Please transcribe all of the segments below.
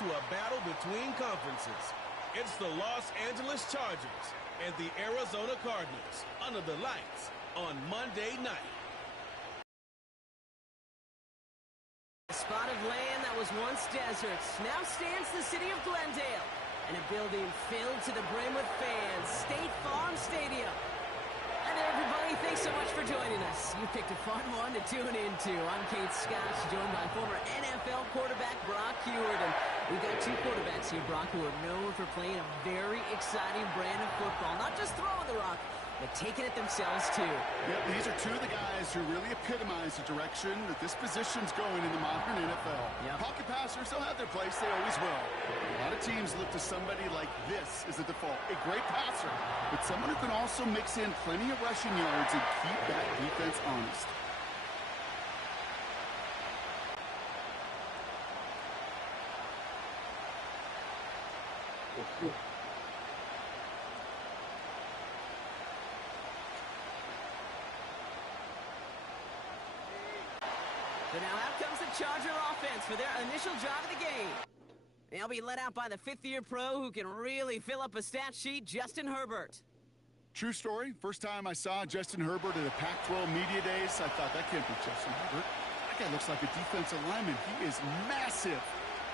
to a battle between conferences. It's the Los Angeles Chargers and the Arizona Cardinals under the lights on Monday night. A spot of land that was once desert now stands the city of Glendale, and a building filled to the brim with fans, State Farm Stadium. Hi there, everybody. Thanks so much for joining us. You picked a fun one to tune into. I'm Kate Scott, joined by former NFL quarterback Brock Huard. And we've got two quarterbacks here, Brock, who are known for playing a very exciting brand of football. Not just throwing the rock, but taking it themselves, too. Yep, these are two of the guys who really epitomize the direction that this position's going in the modern NFL. Yep. Pocket passers, they'll have their place. They always will. A lot of teams look to somebody like this as a default. A great passer, but someone who can also mix in plenty of rushing yards and keep that defense honest. So now out comes the Charger offense for their initial drive of the game. They'll be led out by the fifth-year pro who can really fill up a stat sheet, Justin Herbert. True story. First time I saw Justin Herbert at a Pac-12 Media Days, I thought, that can't be Justin Herbert. That guy looks like a defensive lineman. He is massive.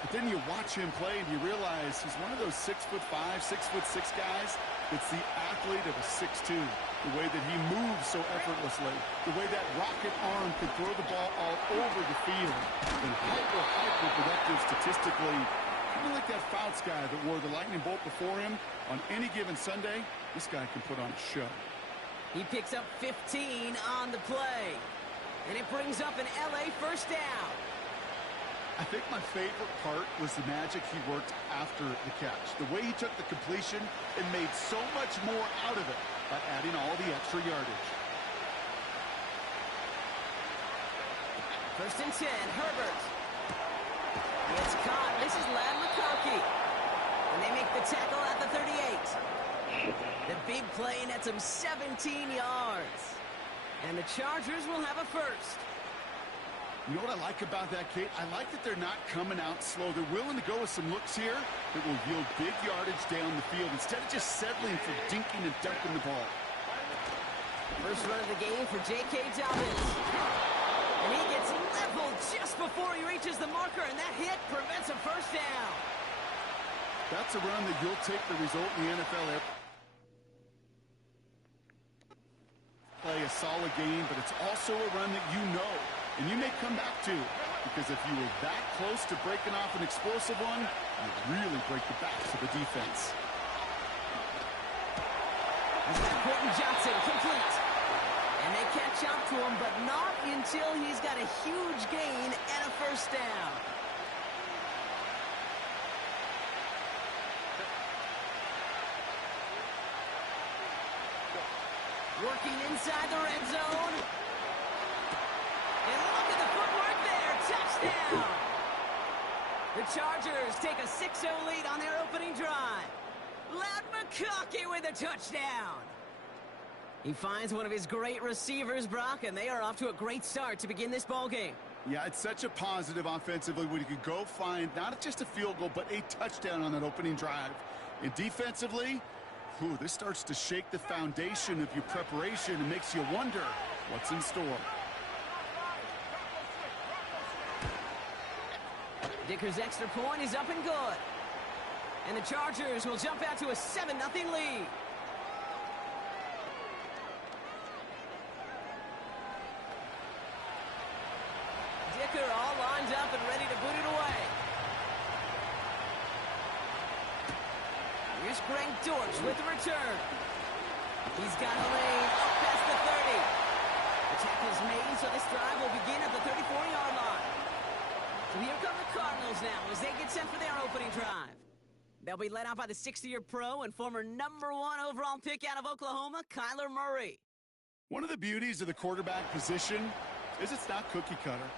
But then you watch him play and you realize he's one of those 6'5", 6'6" guys that's the athlete of a 6'2". The way that he moves so effortlessly. The way that rocket arm can throw the ball all over the field. And hyper productive statistically. Kind of like that Fouts guy that wore the lightning bolt before him. On any given Sunday, this guy can put on a show. He picks up 15 on the play. And it brings up an LA first down. I think my favorite part was the magic he worked after the catch. The way he took the completion and made so much more out of it by adding all the extra yardage. First and 10, Herbert. It's caught. This is Lad McConkey. And they make the tackle at the 38. The big play nets him 17 yards. And the Chargers will have a first. You know what I like about that, Kate? I like that they're not coming out slow. They're willing to go with some looks here that will yield big yardage down the field instead of just settling for dinking and dunking the ball. First run of the game for J.K. Dobbins. And he gets leveled just before he reaches the marker, and that hit prevents a first down. That's a run that you'll take the result in the NFL. Play a solid game, but it's also a run that you know. And you may come back to, because if you were that close to breaking off an explosive one, you'd really break the backs of the defense. He's got Quentin Johnson complete. And they catch up to him, but not until he's got a huge gain and a first down. Working inside the red zone. And look at the footwork there. Touchdown! The Chargers take a 6-0 lead on their opening drive. Lad McConkey with a touchdown. He finds one of his great receivers, Brock, and they are off to a great start to begin this ball game. Yeah, it's such a positive offensively when you can go find not just a field goal, but a touchdown on that opening drive. And defensively, this starts to shake the foundation of your preparation and makes you wonder what's in store. Dicker's extra point is up and good. And the Chargers will jump out to a 7-0 lead. Dicker all lined up and ready to boot it away. Here's Greg Dortch with the return. He's got a lane up past the 30. The tackle's made, so this drive will begin at the 34-yard line. So here come the Cardinals now as they get set for their opening drive. They'll be led out by the 60-year pro and former #1 overall pick out of Oklahoma, Kyler Murray. One of the beauties of the quarterback position is it's not cookie cutter.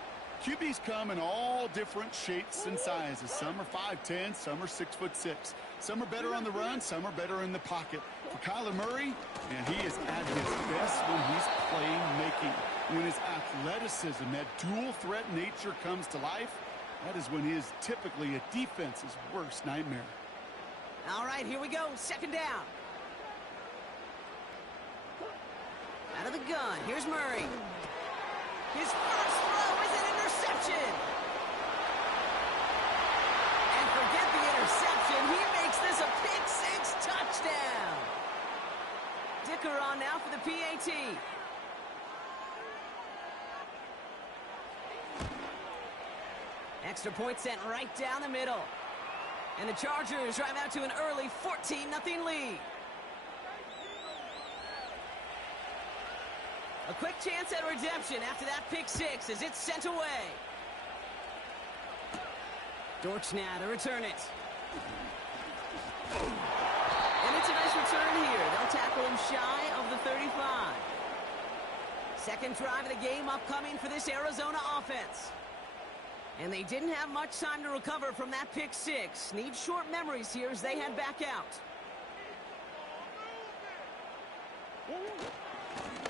QBs come in all different shapes and sizes. Some are 5'10", some are 6'6". Some are better on the run, some are better in the pocket. For Kyler Murray, and he is at his best when he's playmaking. When his athleticism, that dual threat nature comes to life, That is when he is typically a defense's worst nightmare. All right, here we go. Second down. Out of the gun. Here's Murray. His first throw is an interception. And forget the interception. He makes this a pick-six touchdown. Dicker on now for the PAT. Extra point sent right down the middle. And the Chargers drive out to an early 14-0 lead. A quick chance at redemption after that pick-six as it's sent away. Dortch now to return it. And it's a nice return here. They'll tackle him shy of the 35. Second drive of the game upcoming for this Arizona offense. And they didn't have much time to recover from that pick-six. Need short memories here as they head back out.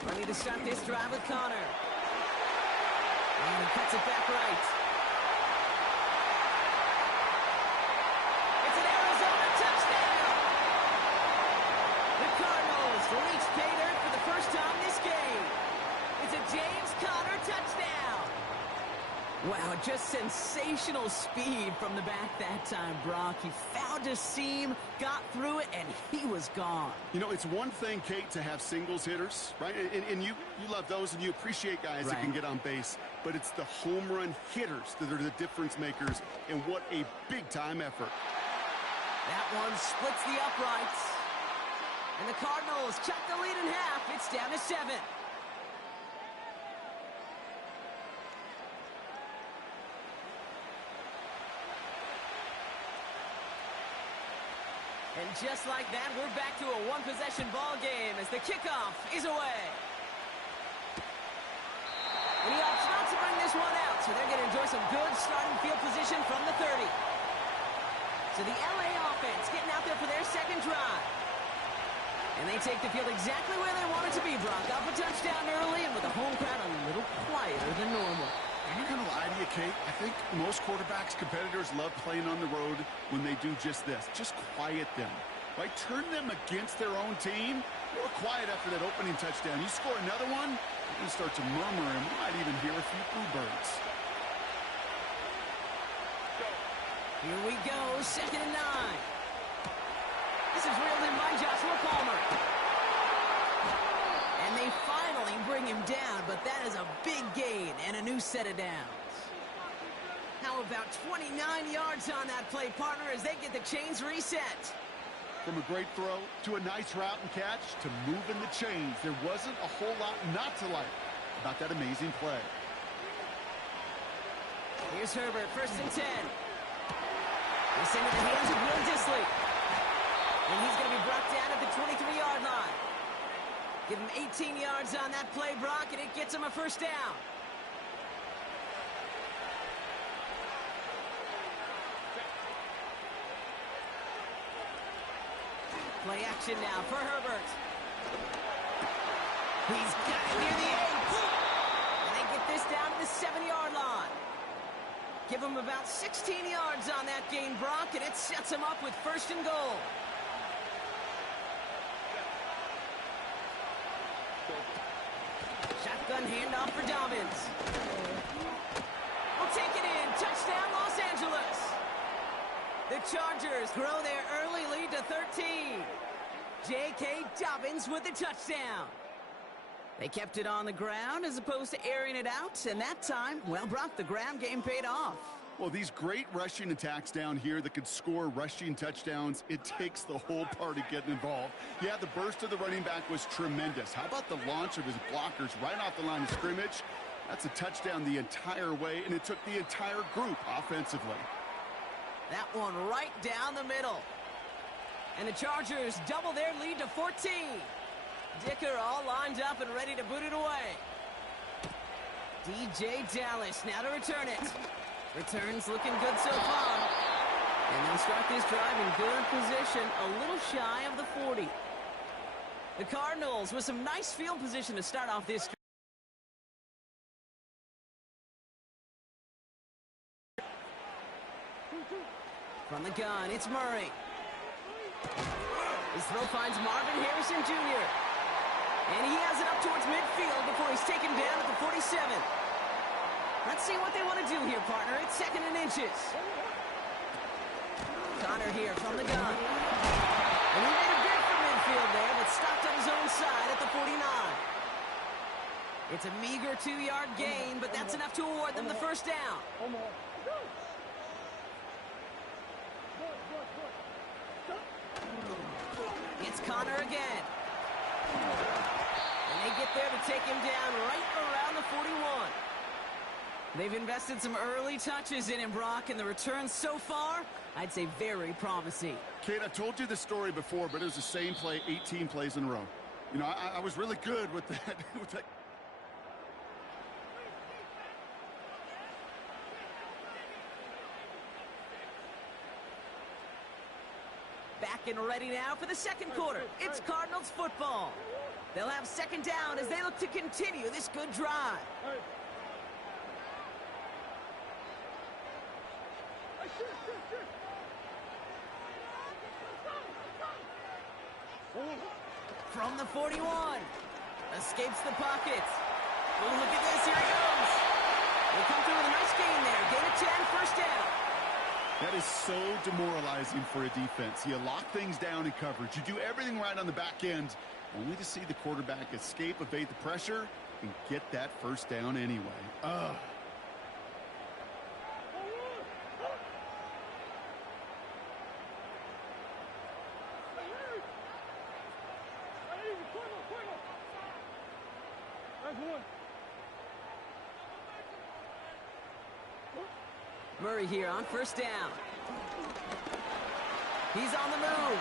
Ready to start this drive with Connor. And he cuts it back right. It's an Arizona touchdown! The Cardinals reach pay dirt for the first time this game. It's a James Conner touchdown! Wow, just sensational speed from the back that time, Brock. He found a seam, got through it, and he was gone. You know, it's one thing, Kate, to have singles hitters, right? And you love those, and you appreciate guys that can get on base. But it's the home run hitters that are the difference makers, and what a big-time effort. That one splits the uprights. And the Cardinals cut the lead in half. It's down to 7. And just like that, we're back to a one-possession ball game as the kickoff is away. And he opts not to bring this one out, so they're going to enjoy some good starting field position from the 30. So the LA offense getting out there for their second drive. And they take the field exactly where they want it to be, Brock. Up a touchdown early, and with the home crowd a little quieter than normal. I'm not going to lie to you, Kate. I think most quarterbacks, competitors love playing on the road when they do just this. Just quiet them, right? Turn them against their own team. They were quiet after that opening touchdown. You score another one, you're going to start to murmur, and we might even hear a few boo birds. Here we go, 2nd and 9. This is reeled in by Joshua Palmer. And they finally bring him down, but that is a big gain and a new set of downs. How about 29 yards on that play, partner, as they get the chains reset? From a great throw to a nice route and catch to moving the chains, there wasn't a whole lot not to like about that amazing play. Here's Herbert, 1st and 10. He's into the hands of Will Dissly. And he's going to be brought down at the 23-yard line. Give him 18 yards on that play, Brock, and it gets him a first down. Play action now for Herbert. He's got it near the 8. And they get this down to the 7-yard line. Give him about 16 yards on that gain, Brock, and it sets him up with 1st and goal. Shotgun handoff for Dobbins. We'll take it in. Touchdown, Los Angeles. The Chargers grow their early lead to 13. J.K. Dobbins with the touchdown. They kept it on the ground as opposed to airing it out, and that time, well, Brock, the ground game paid off. Well, these great rushing attacks down here that could score rushing touchdowns, it takes the whole party getting involved. Yeah, the burst of the running back was tremendous. How about the launch of his blockers right off the line of scrimmage? That's a touchdown the entire way, and it took the entire group offensively. That one right down the middle. And the Chargers double their lead to 14. Dicker all lined up and ready to boot it away. DJ Dallas now to return it. Returns looking good so far. And they'll start this drive in good position, a little shy of the 40. The Cardinals with some nice field position to start off this drive. From the gun, it's Murray. His throw finds Marvin Harrison Jr. And he has it up towards midfield before he's taken down at the 47. Let's see what they want to do here, partner. It's 2nd and inches. Connor here from the gun. And he made a bid for midfield there, but stopped on his own side at the 49. It's a meager 2-yard gain, but that's enough to award them the first down. It's Connor again. And they get there to take him down right around the 41. They've invested some early touches in him, Brock, and the returns so far, I'd say very promising. Kate, I've told you this story before, but it was the same play 18 plays in a row. You know, I was really good with that. With that. Back and ready now for the second quarter. It's Cardinals football. They'll have 2nd down as they look to continue this good drive. From the 41. Escapes the pockets. Oh, look at this. Here he goes. They come through with a nice gain there. Gain of 10, first down. That is so demoralizing for a defense. You lock things down in coverage. You do everything right on the back end, only to see the quarterback escape, evade the pressure, and get that first down anyway. Ugh. Murray here on first down. He's on the move.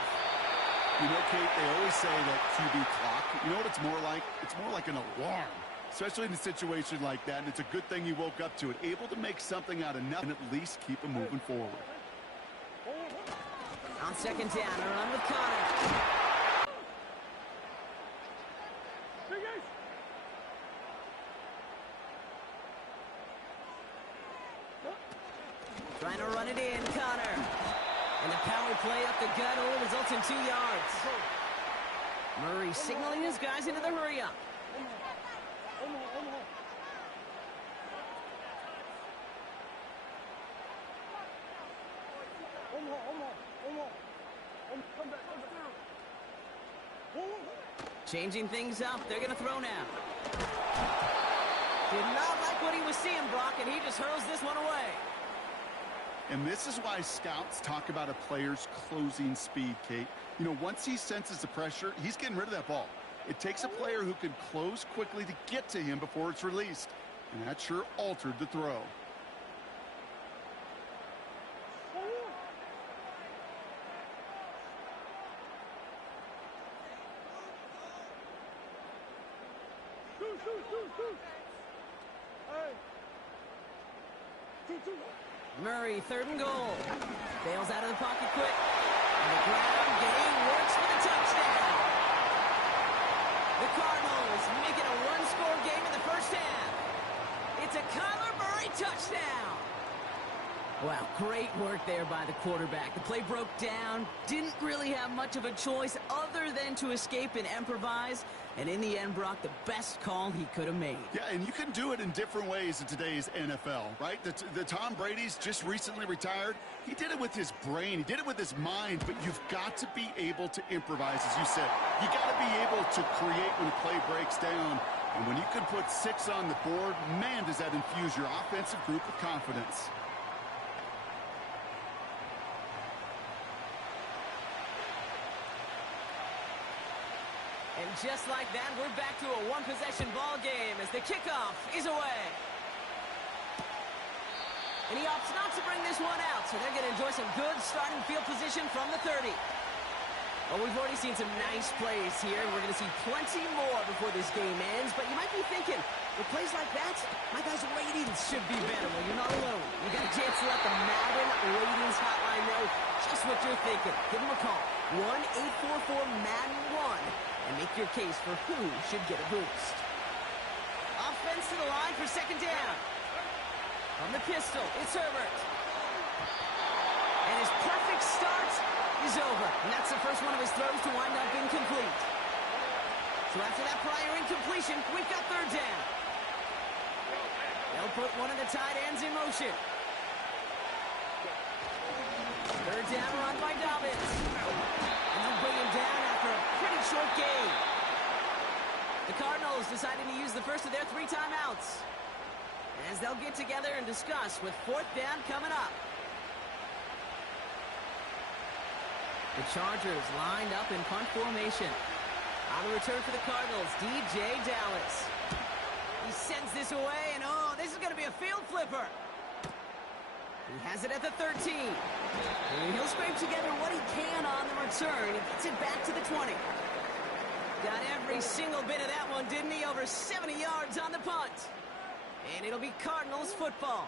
You know, Kate, they always say that QB clock. You know what it's more like? It's more like an alarm, especially in a situation like that. And it's a good thing you woke up to it, able to make something out of nothing and at least keep them moving forward. On 2nd down, a run with Connor. Trying to run it in, Connor. And the power play up the gut only results in 2 yards. Murray signaling his guys into the hurry-up. Changing things up. They're going to throw now. Did not like what he was seeing, Brock, and he just hurls this one away. And this is why scouts talk about a player's closing speed, Kate. You know, once he senses the pressure, he's getting rid of that ball. It takes a player who can close quickly to get to him before it's released. And that sure altered the throw. Murray, 3rd and goal. Bails out of the pocket quick. And the ground game works for the touchdown. The Cardinals make it a one-score game in the first half. It's a Kyler Murray touchdown. Wow, great work there by the quarterback. The play broke down, didn't really have much of a choice other than to escape and improvise. And in the end, Brock, the best call he could have made. Yeah, and you can do it in different ways in today's NFL, right? The Tom Brady's just recently retired. He did it with his brain. He did it with his mind. But you've got to be able to improvise, as you said. You got to be able to create when a play breaks down. And when you can put 6 on the board, man, does that infuse your offensive group with confidence. And just like that, we're back to a one-possession ball game as the kickoff is away. And he opts not to bring this one out, so they're going to enjoy some good starting field position from the 30. Well, we've already seen some nice plays here, and we're going to see plenty more before this game ends. But you might be thinking, with plays like that, my guys' ratings should be better. Well, you're not alone. You got a chance to let the Madden ratings hotline know just what you're thinking. Give them a call, 1-844-MADDEN-1. And make your case for who should get a boost. Offense to the line for 2nd down. From the pistol, it's Herbert. And that's the first one of his throws to wind up incomplete. So after that prior incompletion, we've got third down. They'll put one of the tight ends in motion. Third down run by Dobbins. And they'll bring him down after a pretty short game. The Cardinals deciding to use the first of their 3 timeouts, as they'll get together and discuss with fourth down coming up. The Chargers lined up in punt formation. On the return for the Cardinals, DJ Dallas. He sends this away, and oh, this is going to be a field flipper. He has it at the 13. And he'll scrape together what he can on the return. He gets it back to the 20. Got every single bit of that one, didn't he? Over 70 yards on the punt. And it'll be Cardinals football.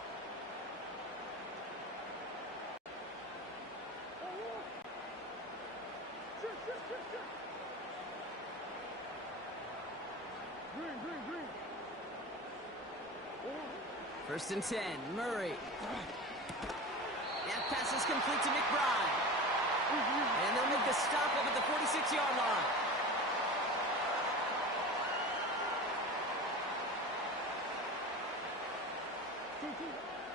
First and 10, Murray. That pass is complete to McBride. And they'll make the stop up at the 46-yard line.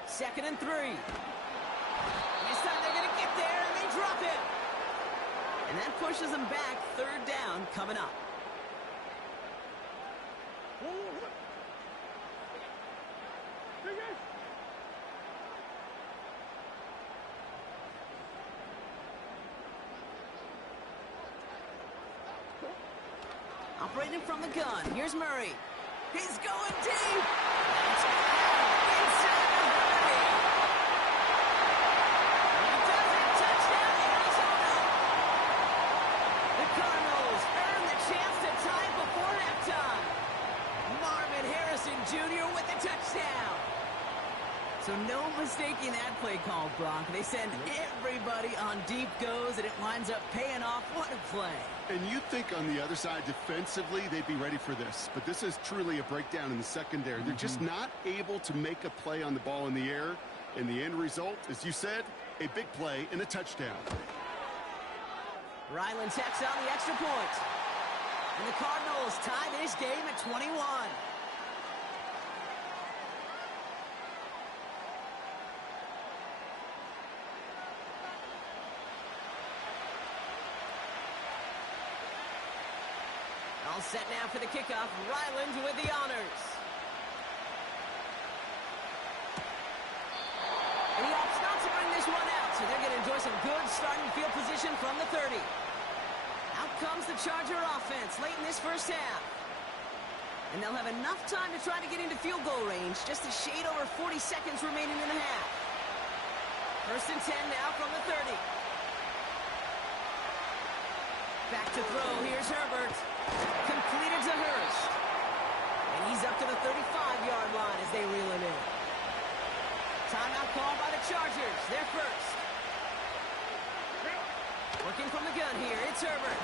Second and 3. This time they're going to get there, and they drop it. And that pushes them back. Third down coming up. Operating from the gun. Here's Murray. He's going deep. It's inside the 30. He does it. Touchdown, Arizona. The Cardinals earn the chance to tie before halftime. Marvin Harrison Jr. with the touchdown. So no mistaking that play call, Brock. They send everybody on deep goes, and it winds up paying off. What a play. And you'd think on the other side, defensively, they'd be ready for this. But this is truly a breakdown in the secondary. They're just not able to make a play on the ball in the air. And the end result, as you said, a big play and a touchdown. Ryland tacks on the extra point. And the Cardinals tie this game at 21. All set now for the kickoff. Ryland with the honors. And he opts not to bring this one out, so they're going to enjoy some good starting field position from the 30. Out comes the Charger offense late in this first half. And they'll have enough time to try to get into field goal range, just a shade over 40 seconds remaining in the half. First and 10 now from the 30. Back to throw. Here's Herbert. Completed to Hurst. And he's up to the 35-yard line as they reel him in. Timeout called by the Chargers. They're first. Working from the gun here. It's Herbert.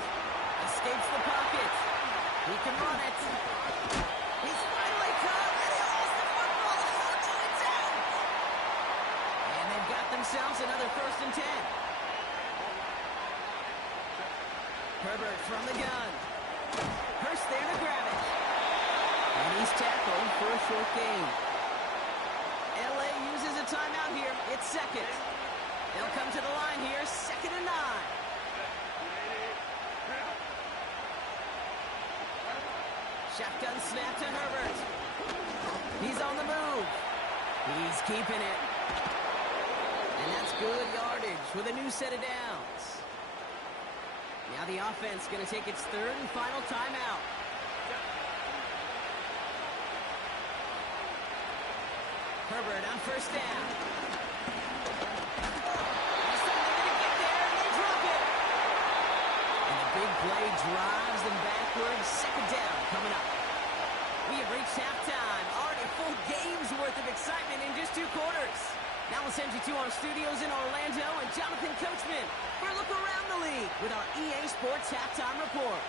Escapes the pocket. He can run it. He's finally caught, and he lost the football. It's out. And they've got themselves another first and 10. Herbert from the gun. Hurst there to grab it. And he's tackled for a short gain. LA uses a timeout here. It's second. They'll come to the line here. Second and 9. Shotgun snap to Herbert. He's on the move. He's keeping it. And that's good yardage with a new set of downs. Now the offense going to take its third and final timeout. Herbert on first down. This time they're going to get there, and they drop it. And the big play drives them backwards. Second down coming up. We have reached halftime. Already a full game's worth of excitement in just 2 quarters. Now we'll send you to our studios in Orlando and Jonathan Coachman for a look around the league with our EA Sports Halftime Report.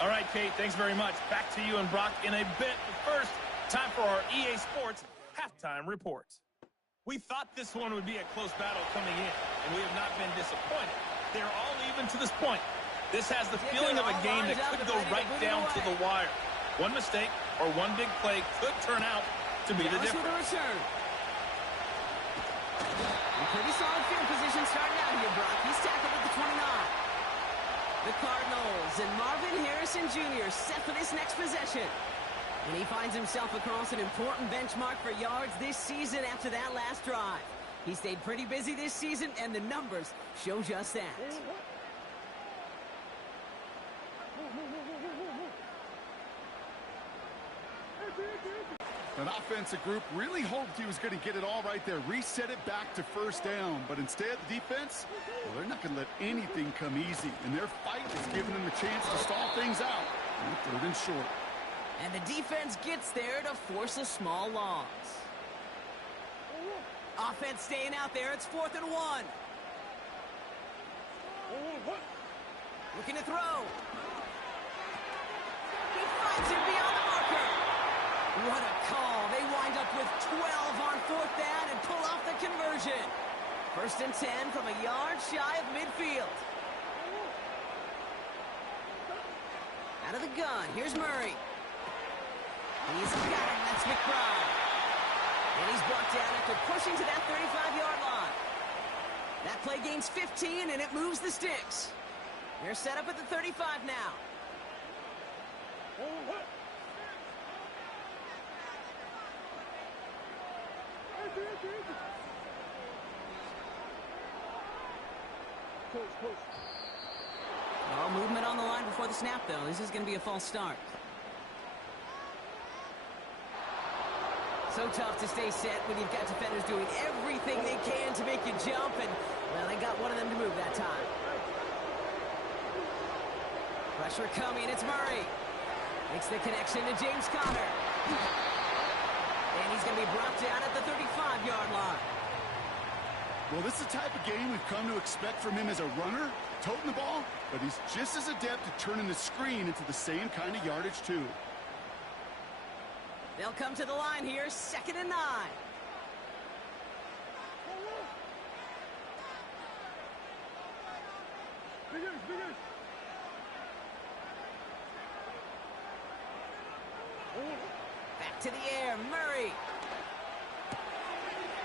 All right, Kate, thanks very much. Back to you and Brock in a bit. But first, time for our EA Sports Halftime Report. We thought this one would be a close battle coming in, and we have not been disappointed. They're all even to this point. This has the feeling of a game that could go right down to the wire. One mistake or one big play could turn out to be the difference. With a return. Pretty solid field position starting out here, Brock. He's tackled at the 29. The Cardinals and Marvin Harrison Jr. set for this next possession. And he finds himself across an important benchmark for yards this season after that last drive. He stayed pretty busy this season, and the numbers show just that. That offensive group really hoped he was going to get it all right there, reset it back to first down. But instead, the defense, well, they're not going to let anything come easy. And their fight is giving them a chance to stall things out. And 3rd and short. And the defense gets there to force a small loss. Offense staying out there. It's 4th and 1. Looking to throw. He finds him beyond the marker. What a call. They wind up with 12 on 4th down and pull off the conversion. 1st and 10 from a yard shy of midfield. Out of the gun. Here's Murray. He's got it. That's McBride. And he's brought down after pushing to that 35-yard line. That play gains 15, and it moves the sticks. They're set up at the 35 now. Oh, movement on the line before the snap, though. This is going to be a false start. So tough to stay set when you've got defenders doing everything they can to make you jump, and, well, they got one of them to move that time. Pressure coming. It's Murray. Makes the connection to James Conner. And he's going to be brought down at the 35-yard line. Well, this is the type of game we've come to expect from him as a runner, toting the ball, but he's just as adept at turning the screen into the same kind of yardage, too. They'll come to the line here, 2nd and 9. Back to the air, Murray.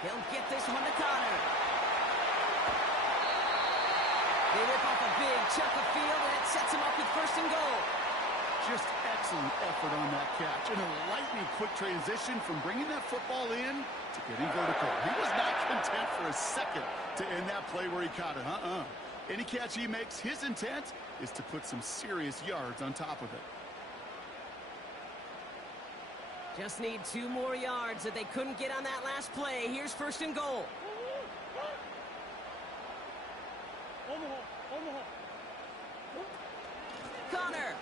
He'll get this one to Conner. They rip off a big chunk of field, and it sets him up with 1st and goal. Just excellent effort on that catch. And a lightning-quick transition from bringing that football in to getting vertical. He was not content for a second to end that play where he caught it. Any catch he makes, his intent is to put some serious yards on top of it. Just need 2 more yards that they couldn't get on that last play. Here's 1st and goal. Conner.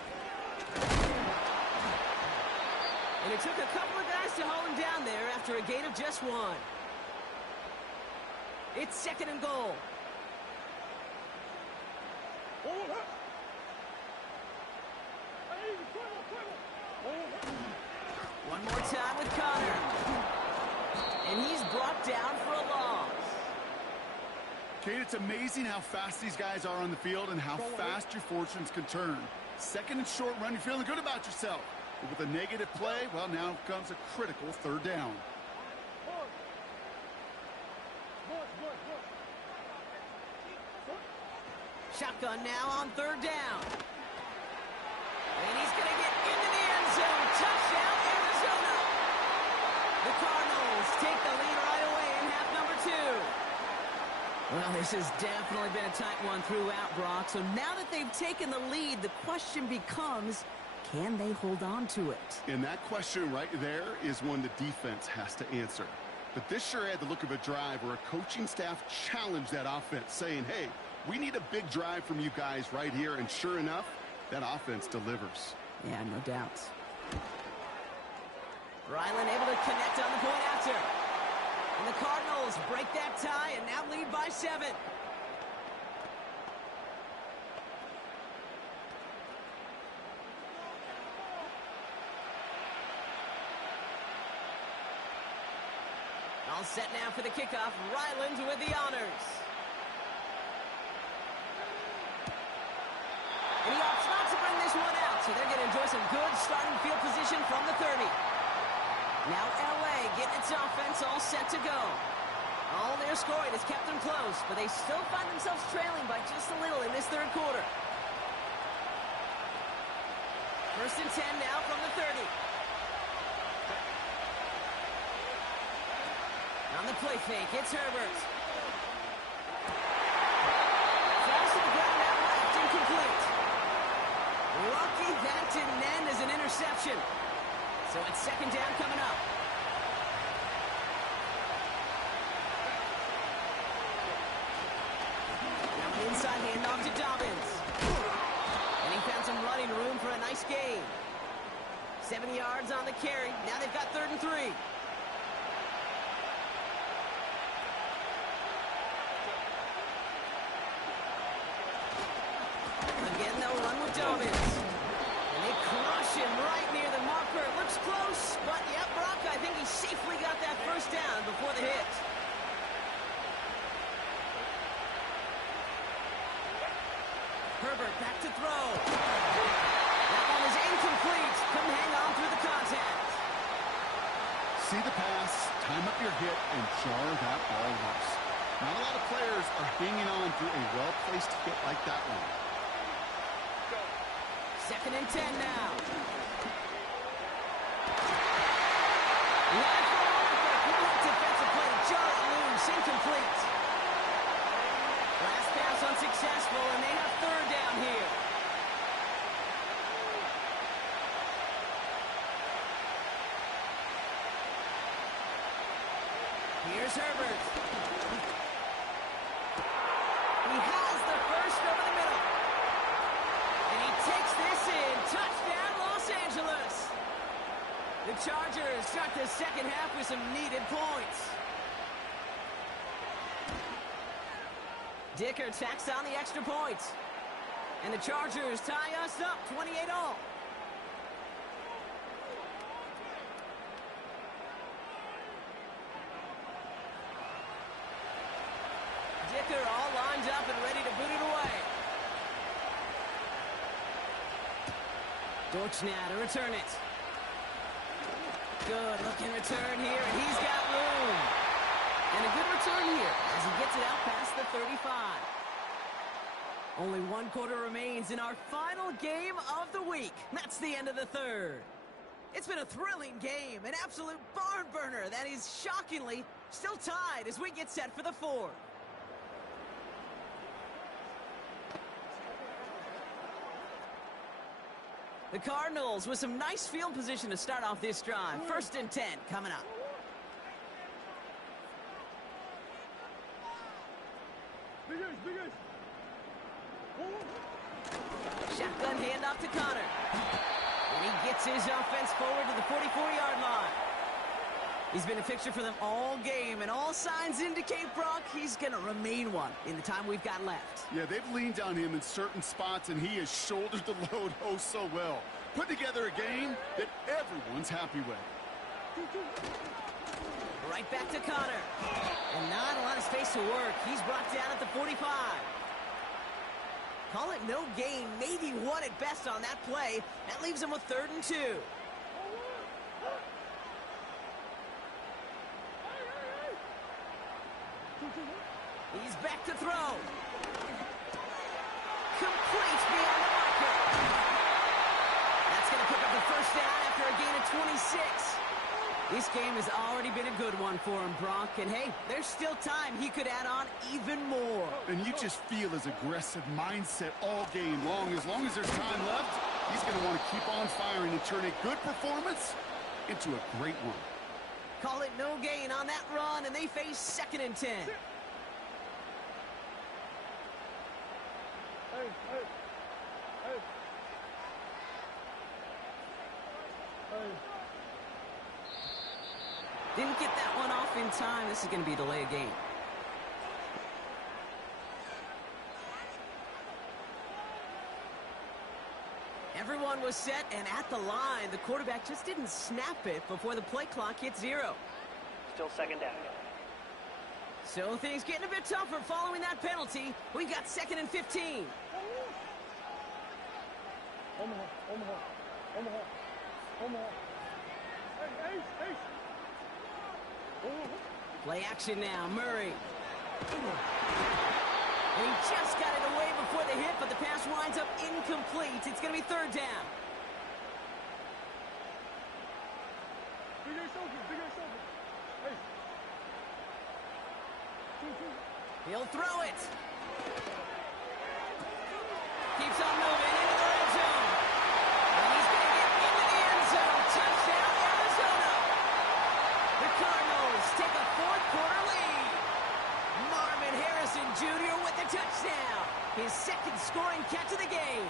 And it took a couple of guys to hold him down there after a gain of just 1. It's 2nd and goal. One more time with Conner. And he's brought down for a loss. Kate, it's amazing how fast these guys are on the field and how fast your fortunes can turn. 2nd and short run, you're feeling good about yourself. But with a negative play, well, now comes a critical 3rd down. Shotgun now on 3rd down. And he's going to get into the end zone. Touchdown, Arizona. The Cardinals take the lead right away in half number 2. Well, this has definitely been a tight one throughout, Brock. So now that they've taken the lead, the question becomes, can they hold on to it? And that question right there is one the defense has to answer. But this sure had the look of a drive where a coaching staff challenged that offense, saying, hey, we need a big drive from you guys right here. And sure enough, that offense delivers. Yeah, no doubt. Ryland able to connect on the point after. And the Cardinals break that tie and now lead by 7. All set now for the kickoff. Ryland with the honors. And he opts not to bring this one out, so they're going to enjoy some good starting field position from the 30. Now LA getting its offense all set to go. All their scoring has kept them close, but they still find themselves trailing by just a little in this third quarter. First and 10 now from the 30. On the play fake, it's Herbert. Falls to the ground out left, incomplete. Lucky that didn't end as an interception. So it's second down coming up. Now an inside handoff to Dobbins. And he found some running room for a nice gain. 7 yards on the carry. Now they've got 3rd and 3. Again, they'll run with Dobbins. And they crush him right near the marker. Looks close, but yeah, Brock, I think he safely got that first down before the hit. Herbert back to throw. That one is incomplete. Couldn't hang on through the contact. See the pass, time up your hit, and jar that ball loose. Not a lot of players are hanging on through a well-placed hit like that one. Second and 10 now. Defensive play to jar it loose. Incomplete. Last pass unsuccessful, and they have 3rd down here. Here's Herbert. He has the first over the middle. And he takes this in. Touchdown, Los Angeles. The Chargers start the second half with some needed points. Dicker tacks on the extra point. And the Chargers tie us up 28-all. Dicker all lined up and ready to boot it away. Dortch now to return it. Good looking return here, and he's got room. And a good return here as he gets it out past the 35. Only 1 quarter remains in our final game of the week. That's the end of the third. It's been a thrilling game, an absolute barn burner that is shockingly still tied as we get set for the fourth. The Cardinals with some nice field position to start off this drive. 1st and 10 coming up. Shotgun handoff to Connor. And he gets his offense forward to the 44-yard line. He's been a fixture for them all game, and all signs indicate, Brock, he's going to remain one in the time we've got left. Yeah, they've leaned on him in certain spots, and he has shouldered the load oh so well. Put together a game that everyone's happy with. Right back to Connor. And not a lot of space to work. He's brought down at the 45. Call it no gain, maybe 1 at best on that play. That leaves him with 3rd and 2. He's back to throw. Complete beyond the marker. That's going to pick up the first down after a gain of 26. This game has already been a good one for him, Brock. And, hey, there's still time he could add on even more. And you just feel his aggressive mindset all game long. As long as there's time left, he's going to want to keep on firing and turn a good performance into a great one. Call it no gain on that run, and they face 2nd and 10. Didn't get that one off in time. This is going to be a delay of game. Everyone was set and at the line. The quarterback just didn't snap it before the play clock hit 0. Still 2nd down. So things getting a bit tougher following that penalty. We've got 2nd and 15. Play action now, Murray. And he just got it away before the hit, but the pass winds up incomplete. It's going to be 3rd down. He'll throw it. Keeps on moving into the red zone. And he's going to get into the end zone. Touchdown, Arizona. The Cardinals take a 4th-quarter lead. Marvin Harrison Jr. with the touchdown. His 2nd scoring catch of the game.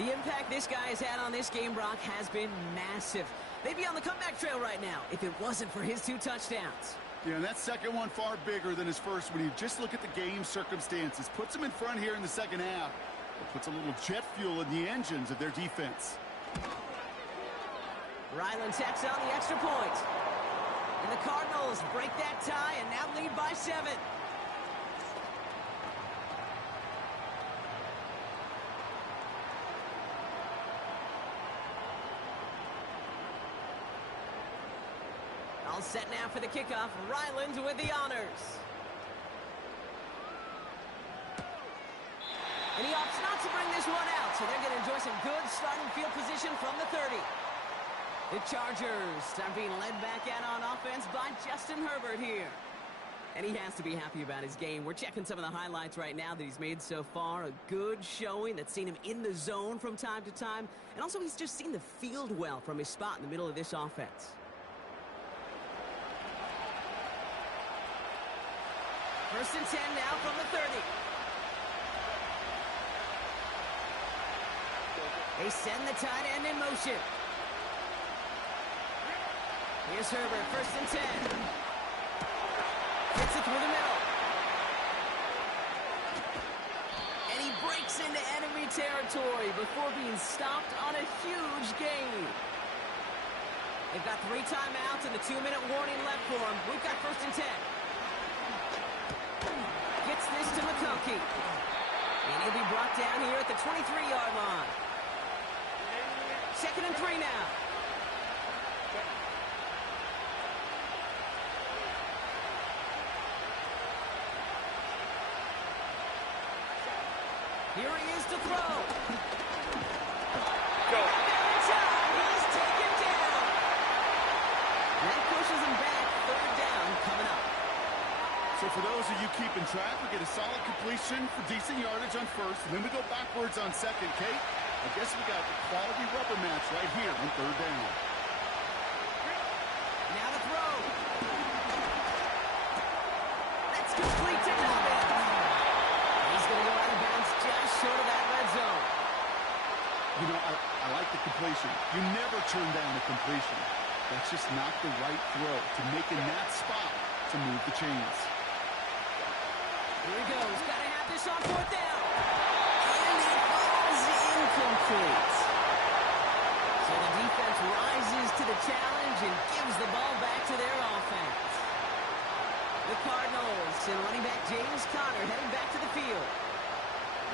The impact this guy has had on this game, Brock, has been massive. They'd be on the comeback trail right now if it wasn't for his 2 touchdowns. Yeah, and that second one far bigger than his first when you just look at the game circumstances. Puts them in front here in the second half. It puts a little jet fuel in the engines of their defense. Ryland tacks on the extra point. And the Cardinals break that tie and now lead by 7. All set now for the kickoff. Ryland with the honors. And he opts not to bring this one out, so they're going to enjoy some good starting field position from the 30. The Chargers are being led back out on offense by Justin Herbert here. And he has to be happy about his game. We're checking some of the highlights right now that he's made so far. A good showing that's seen him in the zone from time to time. And also he's just seen the field well from his spot in the middle of this offense. First and 10 now from the 30. They send the tight end in motion. Here's Herbert, first and 10. Hits it through the middle. And he breaks into enemy territory before being stopped on a huge gain. They've got 3 timeouts and a 2-minute warning left for him. We've got first and 10. Gets this to McConkey. And he'll be brought down here at the 23-yard line. 2nd and 3 now. Here he is to throw. Go. He's taken down. That pushes him back. 3rd down coming up. So for those of you keeping track, we get a solid completion for decent yardage on first, and then we go backwards on second. Kate, I guess we got a quality rubber match right here on 3rd down. Now the throw. That's complete to Dobbins. He's going to go out of bounds just short of that red zone. You know, I like the completion. You never turn down a completion. That's just not the right throw to make in that spot to move the chains. Here he goes. Got to have this on 4th down. And it falls incomplete. So the defense rises to the challenge and gives the ball back to their offense. The Cardinals and running back James Conner heading back to the field.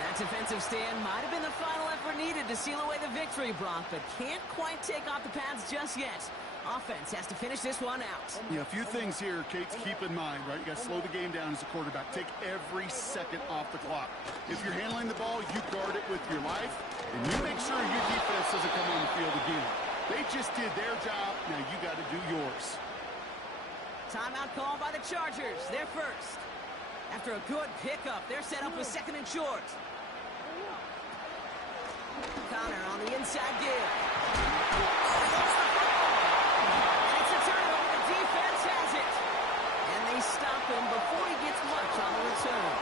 That defensive stand might have been the final effort needed to seal away the victory, Brock, but can't quite take off the pads just yet. Offense has to finish this one out. Yeah, a few things here, Kate, to keep in mind, right? You got to slow the game down as a quarterback. Take every second off the clock. If you're handling the ball, you guard it with your life, and you make sure your defense doesn't come on the field again. They just did their job. Now you got to do yours. Timeout call by the Chargers. They're first. After a good pickup, they're set up with 2nd and short. Conner on the inside give. And it's a turnover. The defense has it. And they stop him before he gets much on the return.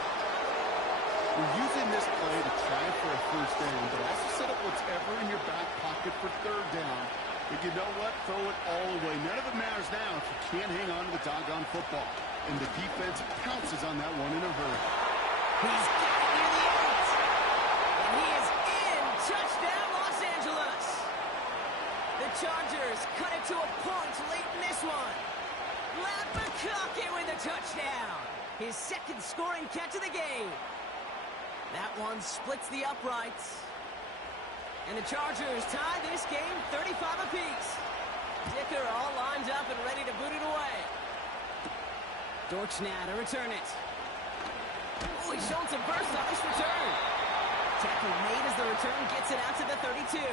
We're using this play to try for a first down, but also set up whatever in your back pocket for 3rd down. But you know what? Throw it all away. None of it matters now if you can't hang on to the doggone football. And the defense pounces on that one in a hurry. He's got it near the 8. And he is in. Touchdown, Los Angeles. The Chargers cut it to a point late in this one. McConkey with a touchdown. scoring catch of the game. That one splits the uprights. And the Chargers tie this game 35 apiece. Dicker all lined up and ready to boot it away. Dortch now to return it. Oh, he's showing some burst on this return. Tackle made as the return gets it out to the 32.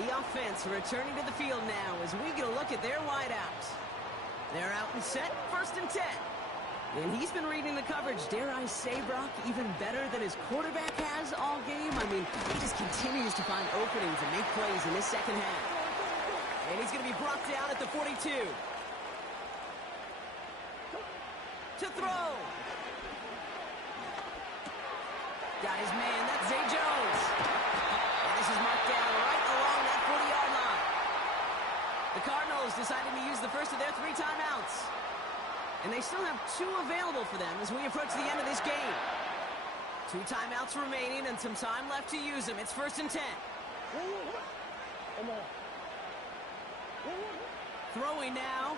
The offense returning to the field now as we get a look at their wideouts. They're out and set, 1st and 10. And he's been reading the coverage, dare I say, Brock, even better than his quarterback has all game. I mean, he just continues to find openings and make plays in this second half. And he's going to be brought down at the 42. To throw. Got his man, that's Zay Jones. And this is marked down right along that 40-yard line. The Cardinals deciding to use the first of their 3 timeouts. And they still have 2 available for them as we approach the end of this game. 2 timeouts remaining and some time left to use them. It's 1st and 10. Throwing now.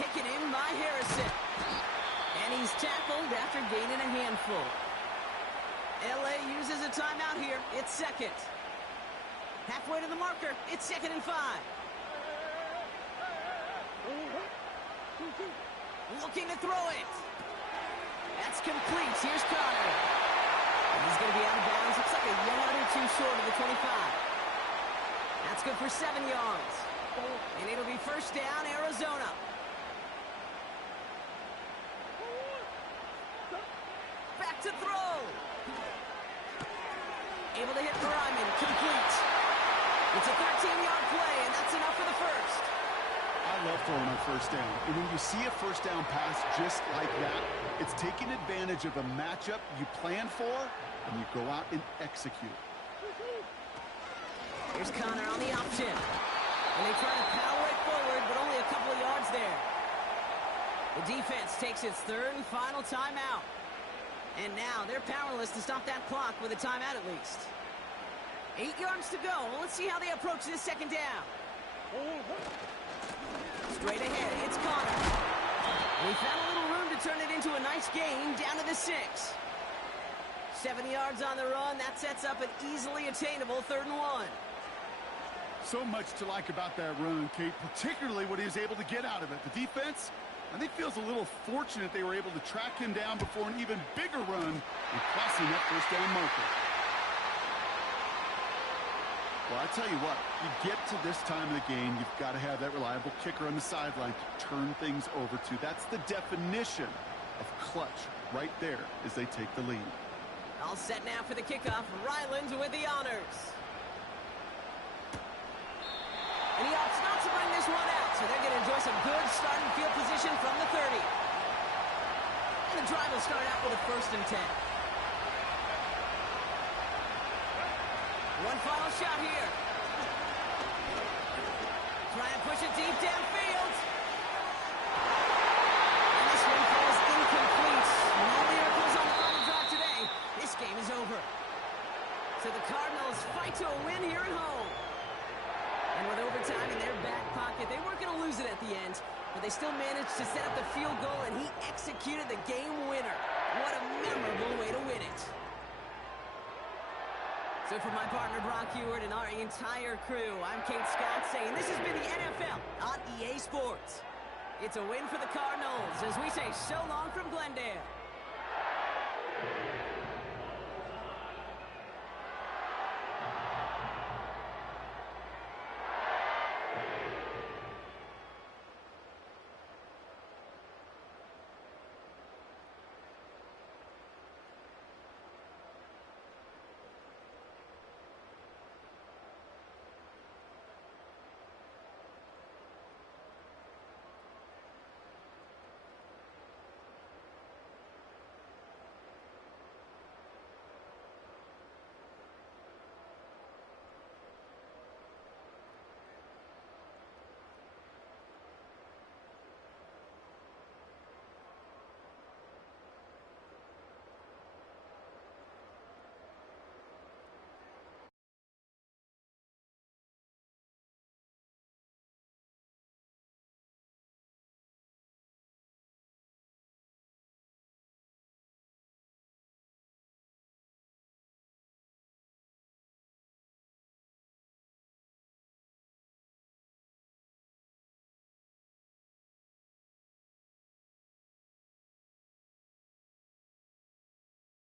Taken in by Harrison. And he's tackled after gaining a handful. LA uses a timeout here. It's 2nd. Halfway to the marker. It's 2nd and 5. Looking to throw it. That's complete. Here's Connor. And he's going to be out of bounds. Looks like a yard or 2 short of the 25. That's good for 7 yards. And it'll be 1st down, Arizona. Back to throw. Able to hit Ryman. Complete. It's a 13-yard play, and that's enough for the 1st. I love throwing on 1st down. And when you see a 1st down pass just like that, it's taking advantage of a matchup you plan for, and you go out and execute. Here's Connor on the option. And they try to power it forward, but only a couple of yards there. The defense takes its 3rd and final timeout. And now they're powerless to stop that clock with a timeout at least. 8 yards to go. Well, let's see how they approach this 2nd down. Straight ahead, it's Connor. And he found a little room to turn it into a nice gain down to the 6. 7 yards on the run. That sets up an easily attainable 3rd and 1. So much to like about that run, Kate, particularly what he was able to get out of it. The defense, I think, feels a little fortunate they were able to track him down before an even bigger run and crossing that 1st down marker. Well, I tell you what, you get to this time of the game, you've got to have that reliable kicker on the sideline to turn things over to. That's the definition of clutch right there as they take the lead. All set now for the kickoff. Ryland with the honors. And he opts not to bring this one out, so they're going to enjoy some good starting field position from the 30. And the drive will start out with a 1st and 10. One final shot here. Try and push it deep downfield. And this one falls incomplete. No miracles on the final drive today. This game is over. So the Cardinals fight to a win here at home. And with overtime in their back pocket, they weren't going to lose it at the end, but they still managed to set up the field goal, and he executed the game winner. What a memorable way to win it. So for my partner, Brock Ewart, and our entire crew, I'm Kate Scott saying this has been the NFL on EA Sports. It's a win for the Cardinals as we say so long from Glendale.